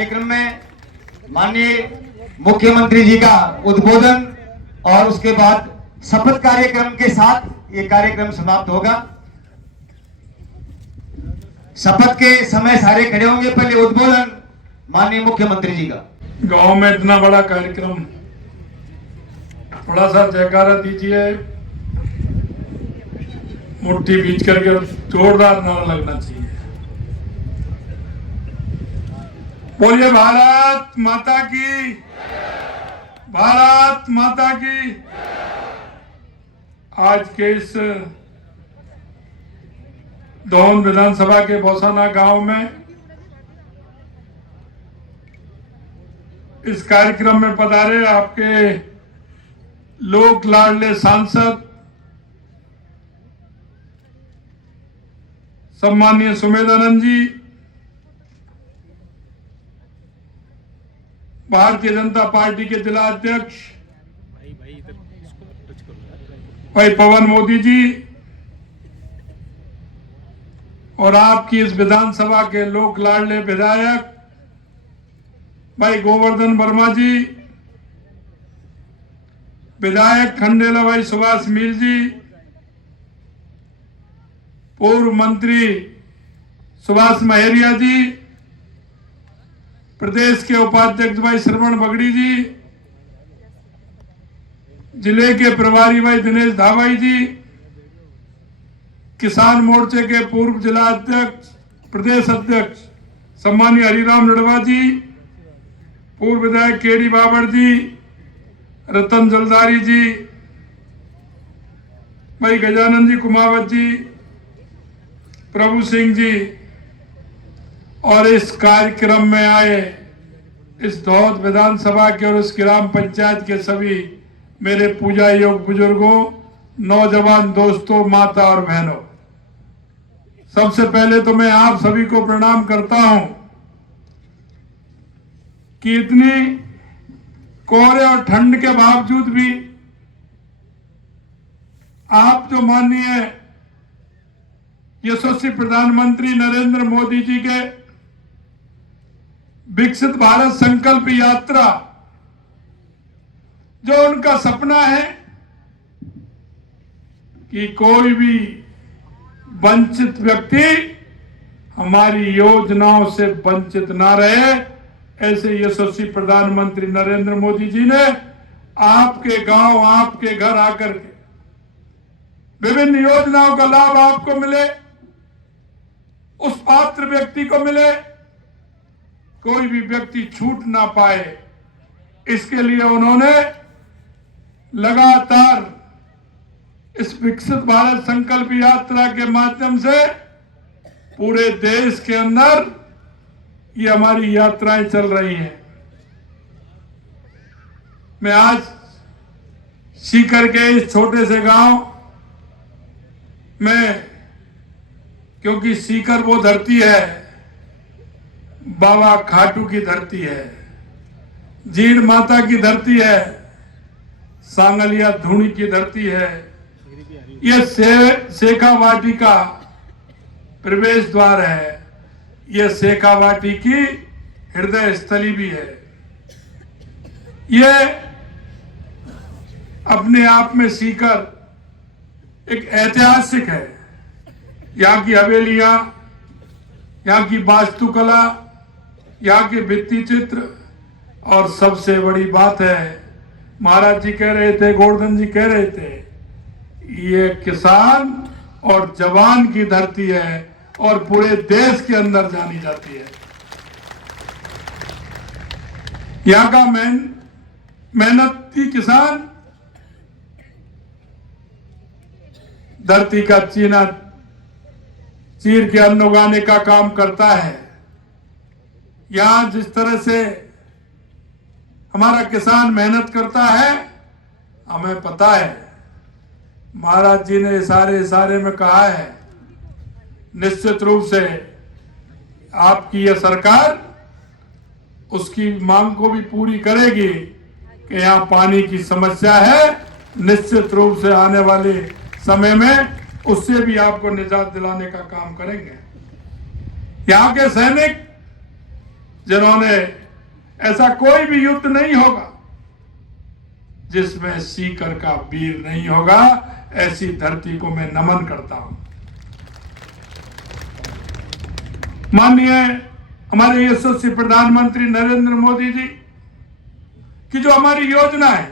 कार्यक्रम में माननीय मुख्यमंत्री जी का उद्बोधन और उसके बाद शपथ कार्यक्रम के साथ ये कार्यक्रम समाप्त होगा। शपथ के समय सारे खड़े होंगे, पहले उद्बोधन माननीय मुख्यमंत्री जी का। गांव में इतना बड़ा कार्यक्रम, थोड़ा सा जयकारा दीजिए, मुट्ठी बीच करके जोरदार नारा लगना चाहिए। बोलिए भारत माता की, भारत माता की। आज के इस दौन विधानसभा के बौसाना गांव में इस कार्यक्रम में पधारे आपके लोक लाडले सांसद सम्माननीय सुमेधानंद जी, भारतीय जनता पार्टी के जिला अध्यक्ष भाई पवन मोदी जी और आपकी इस विधानसभा के लोक लाडले विधायक भाई गोवर्धन वर्मा जी, विधायक खंडेला भाई सुभाष मील जी, पूर्व मंत्री सुभाष महरिया जी, प्रदेश के उपाध्यक्ष भाई श्रवण बगड़ी जी, जिले के प्रभारी भाई दिनेश धावाई जी, किसान मोर्चे के पूर्व जिला अध्यक्ष प्रदेश अध्यक्ष सम्मानीय हरिराम लड़वा जी, पूर्व विधायक केडी बाबर जी, रतन जलदारी जी, भाई गजानंद जी कुमावत जी, प्रभु सिंह जी और इस कार्यक्रम में आए इस दौद विधानसभा के और इस ग्राम पंचायत के सभी मेरे पूजा योग बुजुर्गों, नौजवान दोस्तों, माता और बहनों, सबसे पहले तो मैं आप सभी को प्रणाम करता हूं कि इतनी कोहरे और ठंड के बावजूद भी आप जो माननीय यशस्वी प्रधानमंत्री नरेंद्र मोदी जी के विकसित भारत संकल्प यात्रा, जो उनका सपना है कि कोई भी वंचित व्यक्ति हमारी योजनाओं से वंचित ना रहे, ऐसे यशस्वी प्रधानमंत्री नरेंद्र मोदी जी ने आपके गांव, आपके घर आकर के विभिन्न योजनाओं का लाभ आपको मिले, उस पात्र व्यक्ति को मिले, कोई भी व्यक्ति छूट ना पाए, इसके लिए उन्होंने लगातार इस विकसित भारत संकल्प यात्रा के माध्यम से पूरे देश के अंदर ये हमारी यात्राएं चल रही हैं। मैं आज सीकर के इस छोटे से गांव में, क्योंकि सीकर वो धरती है, बाबा खाटू की धरती है, जीण माता की धरती है, सांगलिया धूणी की धरती है, ये शेखावाटी का प्रवेश द्वार है, ये शेखावाटी की हृदय स्थली भी है। ये अपने आप में सीकर एक ऐतिहासिक है। यहाँ की हवेलियां, यहाँ की वास्तुकला, यहाँ के भित्ति चित्र, और सबसे बड़ी बात है, महाराज जी कह रहे थे, गोवर्धन जी कह रहे थे, ये किसान और जवान की धरती है और पूरे देश के अंदर जानी जाती है। यहाँ का मेहनती किसान धरती का चीर के अन्न उगाने का काम करता है। यहां जिस तरह से हमारा किसान मेहनत करता है, हमें पता है, महाराज जी ने इशारे में कहा है, निश्चित रूप से आपकी यह सरकार उसकी मांग को भी पूरी करेगी कि यहाँ पानी की समस्या है। निश्चित रूप से आने वाले समय में उससे भी आपको निजात दिलाने का काम करेंगे। यहाँ के सैनिक जिन्होंने ऐसा कोई भी युद्ध नहीं होगा जिसमें सीकर का वीर नहीं होगा, ऐसी धरती को मैं नमन करता हूं। माननीय हमारे यशस्वी प्रधानमंत्री नरेंद्र मोदी जी की जो हमारी योजना है,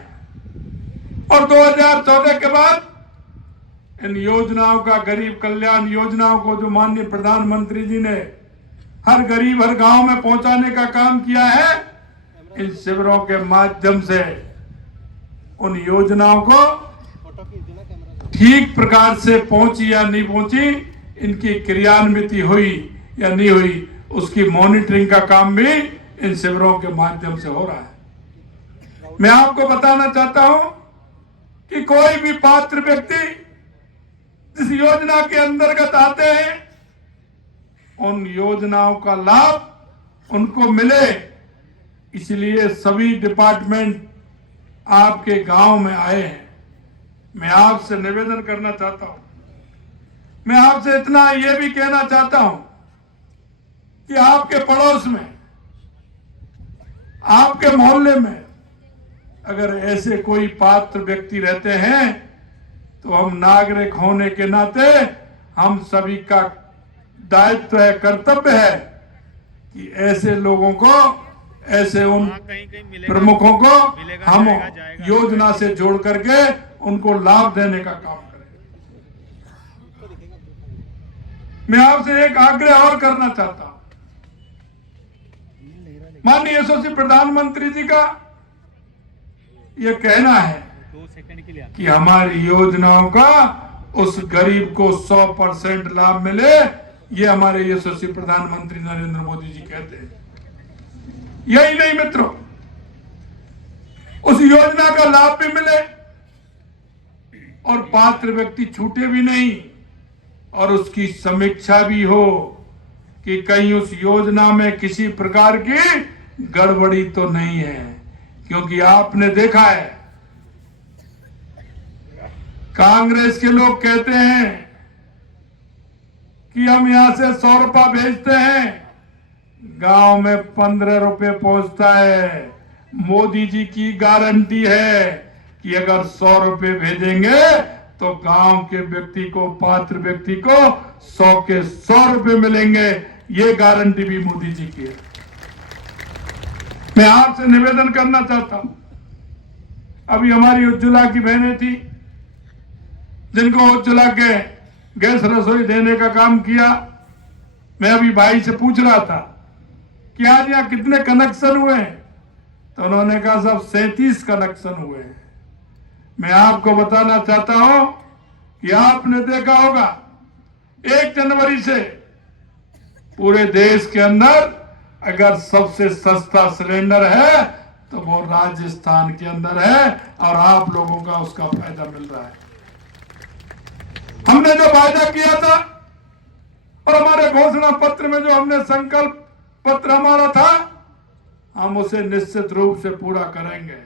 और 2014 के बाद इन योजनाओं का, गरीब कल्याण योजनाओं को जो माननीय प्रधानमंत्री जी ने हर गरीब हर गांव में पहुंचाने का काम किया है, इन शिविरों के माध्यम से उन योजनाओं को ठीक प्रकार से पहुंची या नहीं पहुंची, इनकी क्रियान्वित हुई या नहीं हुई, उसकी मॉनिटरिंग का काम भी इन शिविरों के माध्यम से हो रहा है। मैं आपको बताना चाहता हूं कि कोई भी पात्र व्यक्ति जिस योजना के अंतर्गत आते हैं, उन योजनाओं का लाभ उनको मिले, इसलिए सभी डिपार्टमेंट आपके गांव में आए हैं। मैं आपसे निवेदन करना चाहता हूं, मैं आपसे इतना यह भी कहना चाहता हूं कि आपके पड़ोस में, आपके मोहल्ले में अगर ऐसे कोई पात्र व्यक्ति रहते हैं, तो हम नागरिक होने के नाते हम सभी का दायित्व है, कर्तव्य है कि ऐसे लोगों को, ऐसे उन प्रमुखों को हम योजना से जोड़ करके उनको लाभ देने का काम करें। मैं आपसे एक आग्रह और करना चाहता हूं। माननीय यशस्वी प्रधानमंत्री जी का यह कहना है कि हमारी योजनाओं का उस गरीब को 100% लाभ मिले, ये हमारे यशस्वी प्रधानमंत्री नरेंद्र मोदी जी कहते हैं। यही नहीं मित्रों, उस योजना का लाभ भी मिले और पात्र व्यक्ति छूटे भी नहीं, और उसकी समीक्षा भी हो कि कहीं उस योजना में किसी प्रकार की गड़बड़ी तो नहीं है। क्योंकि आपने देखा है, कांग्रेस के लोग कहते हैं कि हम यहां से 100 रुपया भेजते हैं, गांव में 15 रुपए पहुंचता है। मोदी जी की गारंटी है कि अगर 100 रुपए भेजेंगे तो गांव के व्यक्ति को, पात्र व्यक्ति को 100 के 100 रुपए मिलेंगे। ये गारंटी भी मोदी जी की है। मैं आपसे निवेदन करना चाहता हूं, अभी हमारी उज्ज्वला की बहनें थी जिनको उज्ज्वला के गैस रसोई देने का काम किया। मैं अभी भाई से पूछ रहा था कि आज यहां कितने कनेक्शन हुए हैं, तो उन्होंने कहा सब 37 कनेक्शन हुए हैं। मैं आपको बताना चाहता हूं कि आपने देखा होगा 1 जनवरी से पूरे देश के अंदर अगर सबसे सस्ता सिलेंडर है तो वो राजस्थान के अंदर है, और आप लोगों का उसका फायदा मिल रहा है। हमने जो वायदा किया था और हमारे घोषणा पत्र में जो हमने संकल्प पत्र हमारा था, हम उसे निश्चित रूप से पूरा करेंगे।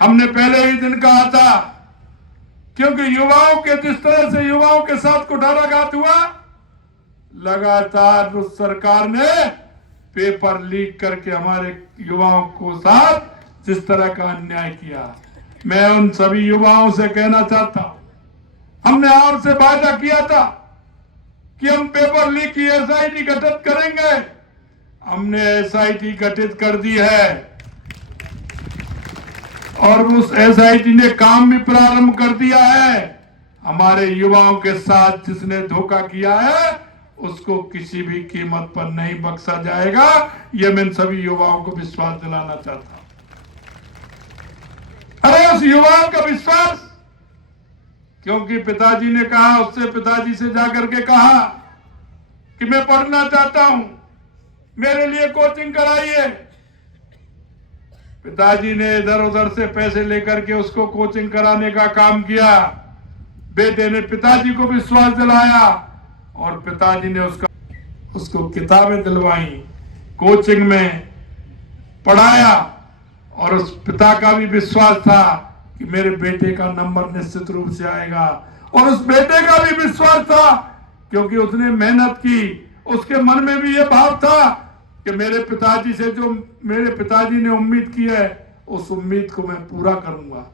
हमने पहले ही दिन कहा था, क्योंकि युवाओं के, जिस तरह से युवाओं के साथ कुठाराघात हुआ, लगातार उस सरकार ने पेपर लीक करके हमारे युवाओं को साथ जिस तरह का अन्याय किया, मैं उन सभी युवाओं से कहना चाहता हूं, हमने आपसे वायदा किया था कि हम पेपर लीक की एसआईटी गठित करेंगे। हमने एसआईटी गठित कर दी है और उस एसआईटी ने काम भी प्रारंभ कर दिया है। हमारे युवाओं के साथ जिसने धोखा किया है उसको किसी भी कीमत पर नहीं बख्शा जाएगा, यह मैं सभी युवाओं को विश्वास दिलाना चाहता हूं। अरे उस युवाओं का विश्वास, क्योंकि पिताजी ने कहा, उससे पिताजी से जाकर के कहा कि मैं पढ़ना चाहता हूं, मेरे लिए कोचिंग कराइए। पिताजी ने इधर उधर से पैसे लेकर के उसको कोचिंग कराने का काम किया। बेटे ने पिताजी को विश्वास दिलाया और पिताजी ने उसको किताबें दिलवाई, कोचिंग में पढ़ाया, और उस पिता का भी विश्वास था कि मेरे बेटे का नंबर निश्चित रूप से आएगा, और उस बेटे का भी विश्वास था क्योंकि उसने मेहनत की। उसके मन में भी यह भाव था कि मेरे पिताजी से जो मेरे पिताजी ने उम्मीद की है उस उम्मीद को मैं पूरा करूंगा।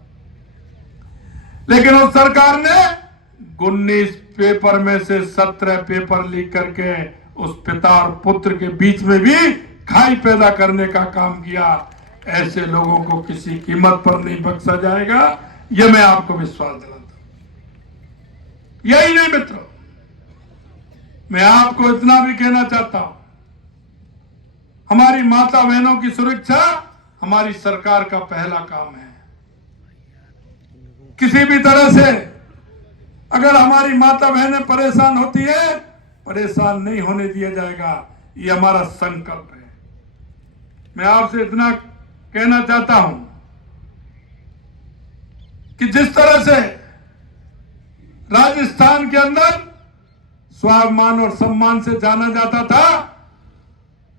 लेकिन उस सरकार ने 19 पेपर में से 17 पेपर लीक करके उस पिता और पुत्र के बीच में भी खाई पैदा करने का काम किया। ऐसे लोगों को किसी कीमत पर नहीं बख्शा जाएगा, यह मैं आपको विश्वास दिलाता हूं। यही नहीं मित्रों, मैं आपको इतना भी कहना चाहता हूं, हमारी माता बहनों की सुरक्षा हमारी सरकार का पहला काम है। किसी भी तरह से अगर हमारी माता बहनें परेशान होती है, परेशान नहीं होने दिया जाएगा, ये हमारा संकल्प है। मैं आपसे इतना कहना चाहता हूं कि जिस तरह से राजस्थान के अंदर स्वाभिमान और सम्मान से जाना जाता था,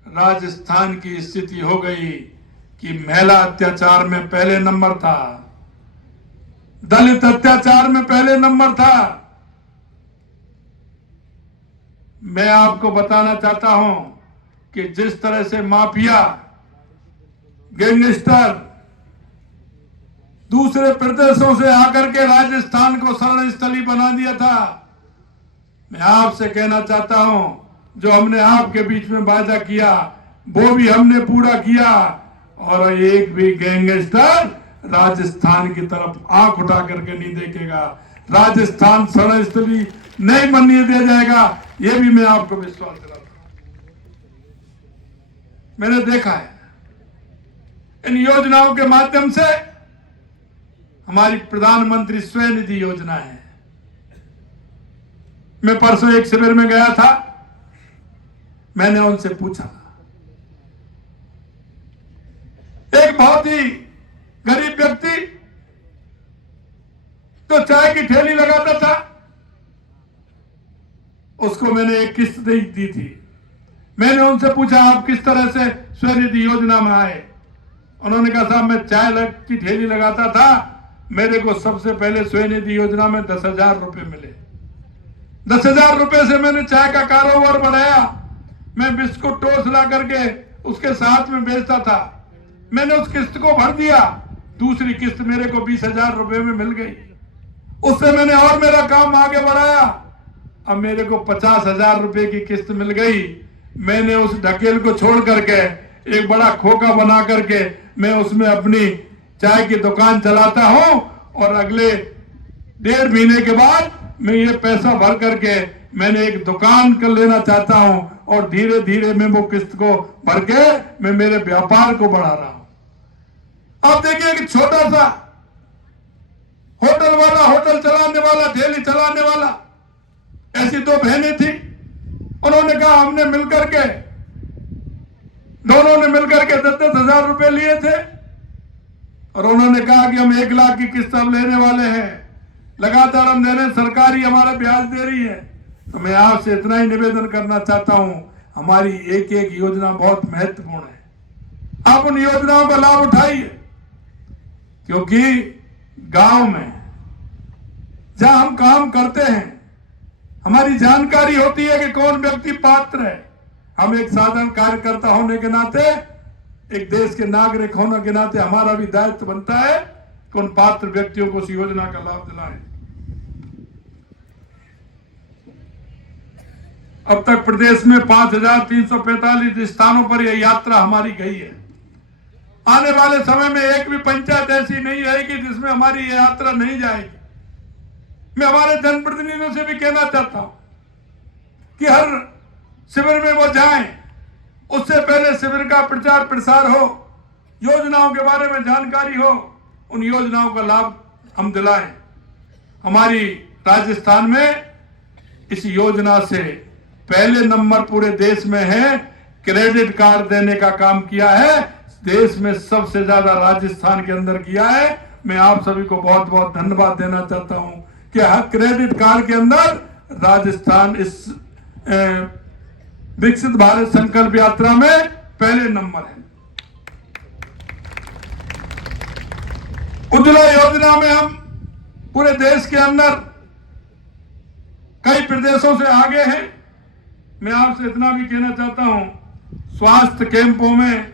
राजस्थान की स्थिति हो गई कि महिला अत्याचार में पहले नंबर था, दलित अत्याचार में पहले नंबर था। मैं आपको बताना चाहता हूं कि जिस तरह से माफिया, गैंगस्टर दूसरे प्रदेशों से आकर के राजस्थान को शरण स्थली बना दिया था, मैं आपसे कहना चाहता हूं, जो हमने आपके बीच में वादा किया वो भी हमने पूरा किया, और एक भी गैंगस्टर राजस्थान की तरफ आंख उठा करके नहीं देखेगा, राजस्थान शरण स्थली नहीं बनने दिया जाएगा, यह भी मैं आपको विश्वास दिलाता हूं। मैंने देखा है इन योजनाओं के माध्यम से हमारी प्रधानमंत्री स्वनिधि योजना है। मैं परसों एक शिविर में गया था, मैंने उनसे पूछा, एक बहुत ही गरीब व्यक्ति तो चाय की ठेली लगाता था, उसको मैंने एक किस्त दी थी। मैंने उनसे पूछा, आप किस तरह से स्वनिधि योजना में आए? उन्होंने कहा, साहब मैं चाय की ठेली लगाता था, मेरे को सबसे पहले स्वनिधि योजना में 10,000 रुपए मिले। 10,000 रुपए से मैंने चाय का कारोबार बढ़ाया। मैं बिस्कुट टोस्ट ला करके उसके साथ में बेचता था। मैंने उस किस्त को भर दिया, दूसरी किस्त मेरे को 20,000 रुपए में मिल गई। उससे मैंने और मेरा काम आगे बढ़ाया, अब मेरे को 50,000 रुपए की किस्त मिल गई। मैंने उस ढकेल को छोड़ करके एक बड़ा खोखा बना करके मैं उसमें अपनी चाय की दुकान चलाता हूं, और अगले 1.5 महीने के बाद मैं ये पैसा भर करके मैंने एक दुकान कर लेना चाहता हूं, और धीरे धीरे मैं वो किस्त को भर के मैं मेरे व्यापार को बढ़ा रहा हूं। अब देखिए कि छोटा सा होटल वाला, होटल चलाने वाला, ठेली चलाने वाला, ऐसी 2 बहनें थी। उन्होंने कहा, हमने मिलकर के, दोनों ने मिलकर के 10-10 हजार रुपए लिए थे, और उन्होंने कहा कि हम 1 लाख की किस्त अब लेने वाले हैं, लगातार हम दे रहे हैं, सरकारी हमारा ब्याज दे रही है। तो मैं आपसे इतना ही निवेदन करना चाहता हूं, हमारी एक एक योजना बहुत महत्वपूर्ण है, आप उन योजनाओं का लाभ उठाइए, क्योंकि गांव में जहां हम काम करते हैं हमारी जानकारी होती है कि कौन व्यक्ति पात्र है। हम एक साधारण कार्यकर्ता होने के नाते, एक देश के नागरिक होने के नाते हमारा भी दायित्व बनता है कि उन पात्र व्यक्तियों को इस योजना का लाभ दिलाएं। अब तक प्रदेश में 5,345 स्थानों पर यह यात्रा हमारी गई है। आने वाले समय में एक भी पंचायत ऐसी नहीं रहेगी जिसमें हमारी ये यात्रा नहीं जाएगी। मैं हमारे जनप्रतिनिधियों से भी कहना चाहता हूं कि हर शिविर में वो जाएं, उससे पहले शिविर का प्रचार प्रसार हो, योजनाओं के बारे में जानकारी हो, उन योजनाओं का लाभ हम दिलाएं। हमारी राजस्थान में इस योजना से पहले नंबर पूरे देश में है, क्रेडिट कार्ड देने का काम किया है, देश में सबसे ज्यादा राजस्थान के अंदर किया है। मैं आप सभी को बहुत बहुत धन्यवाद देना चाहता हूं कि हर क्रेडिट कार्ड के अंदर राजस्थान इस विकसित भारत संकल्प यात्रा में पहले नंबर है। उज्ज्वला योजना में हम पूरे देश के अंदर कई प्रदेशों से आगे हैं। मैं आपसे इतना भी कहना चाहता हूं, स्वास्थ्य कैंपों में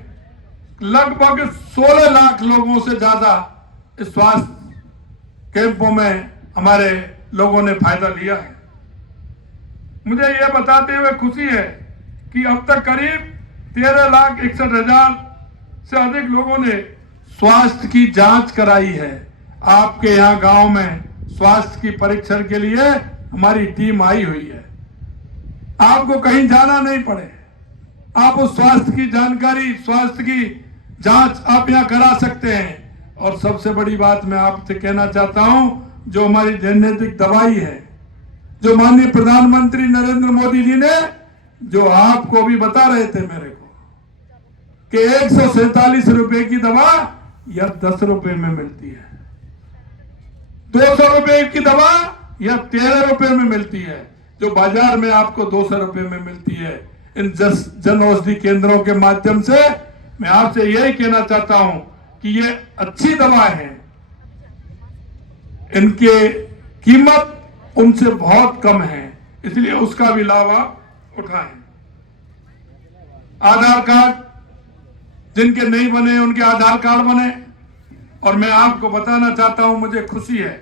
लगभग 16 लाख लोगों से ज्यादा इस स्वास्थ्य कैंपों में हमारे लोगों ने फायदा लिया है। मुझे यह बताते हुए खुशी है कि अब तक करीब 13,61,000 से अधिक लोगों ने स्वास्थ्य की जांच कराई है। आपके यहाँ गांव में स्वास्थ्य की परीक्षण के लिए हमारी टीम आई हुई है। आपको कहीं जाना नहीं पड़े, आप उस स्वास्थ्य की जानकारी, स्वास्थ्य की जांच आप यहाँ करा सकते हैं। और सबसे बड़ी बात मैं आपसे कहना चाहता हूं, जो हमारी जेनेटिक दवाई है, जो माननीय प्रधानमंत्री नरेंद्र मोदी जी ने, जो आपको भी बता रहे थे मेरे को, कि 147 रुपए की दवा या 10 रुपए में मिलती है, 200 रुपए की दवा या 13 रुपए में मिलती है, जो बाजार में आपको 200 रुपए में मिलती है। इन जन औषधि केंद्रों के माध्यम से मैं आपसे यही कहना चाहता हूं कि ये अच्छी दवा है, इनके कीमत उनसे बहुत कम है, इसलिए उसका भी लाभ आप उठाएं। आधार कार्ड जिनके नहीं बने उनके आधार कार्ड बने। और मैं आपको बताना चाहता हूं, मुझे खुशी है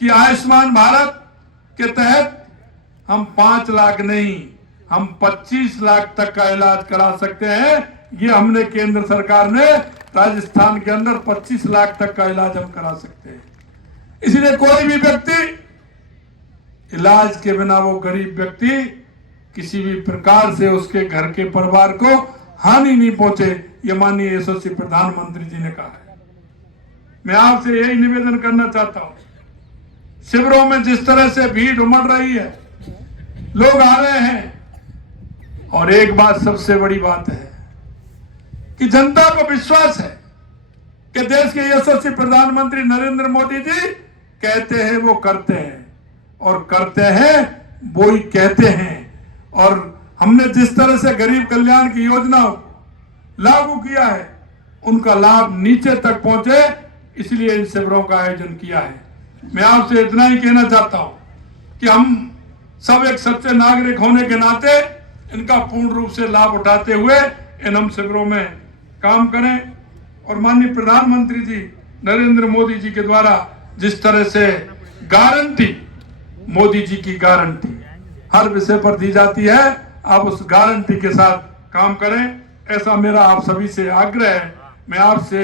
कि आयुष्मान भारत के तहत हम 5 लाख नहीं, हम 25 लाख तक का इलाज करा सकते हैं। ये हमने केंद्र सरकार ने राजस्थान के अंदर 25 लाख तक का इलाज हम करा सकते हैं। इसलिए कोई भी व्यक्ति इलाज के बिना, वो गरीब व्यक्ति किसी भी प्रकार से उसके घर के परिवार को हानि नहीं पहुंचे, ये माननीय यशस्वी प्रधानमंत्री जी ने कहा है। मैं आपसे यही निवेदन करना चाहता हूं, शिविरों में जिस तरह से भीड़ उमड़ रही है, लोग आ रहे हैं, और एक बात सबसे बड़ी बात है कि जनता को विश्वास है कि देश के यशस्वी प्रधानमंत्री नरेंद्र मोदी जी कहते हैं वो करते हैं, और करते हैं वो ही कहते हैं। और हमने जिस तरह से गरीब कल्याण की योजना लागू किया है, उनका लाभ नीचे तक पहुंचे, इसलिए इन शिविरों का आयोजन किया है। मैं आपसे इतना ही कहना चाहता हूं कि हम सब एक सच्चे नागरिक होने के नाते इनका पूर्ण रूप से लाभ उठाते हुए इन हम शिविरों में काम करें। और माननीय प्रधानमंत्री जी नरेंद्र मोदी जी के द्वारा जिस तरह से गारंटी, मोदी जी की गारंटी हर विषय पर दी जाती है, आप उस गारंटी के साथ काम करें, ऐसा मेरा आप सभी से आग्रह है। मैं आपसे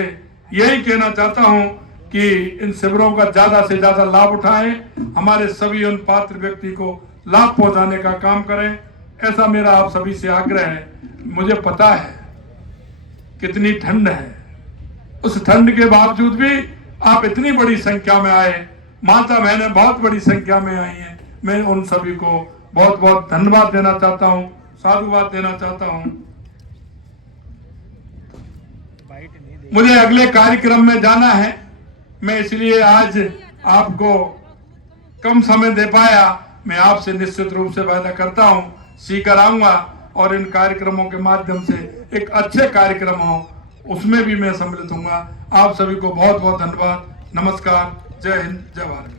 यही कहना चाहता हूं कि इन शिविरों का ज्यादा से ज्यादा लाभ उठाएं, हमारे सभी उन पात्र व्यक्ति को लाभ पहुंचाने का काम करें, ऐसा मेरा आप सभी से आग्रह है। मुझे पता है कितनी ठंड है, उस ठंड के बावजूद भी आप इतनी बड़ी संख्या में आए, माता बहनें बहुत बड़ी संख्या में आई हैं। मैं उन सभी को बहुत बहुत धन्यवाद देना चाहता हूं, साधुवाद देना चाहता हूं। मुझे अगले कार्यक्रम में जाना है, मैं इसलिए आज आपको कम समय दे पाया। मैं आपसे निश्चित रूप से वादा करता हूं, सीकर आऊंगा और इन कार्यक्रमों के माध्यम से एक अच्छे कार्यक्रम हो, उसमें भी मैं सम्मिलित होऊंगा। आप सभी को बहुत बहुत धन्यवाद। नमस्कार, जय हिंद, जय भारत।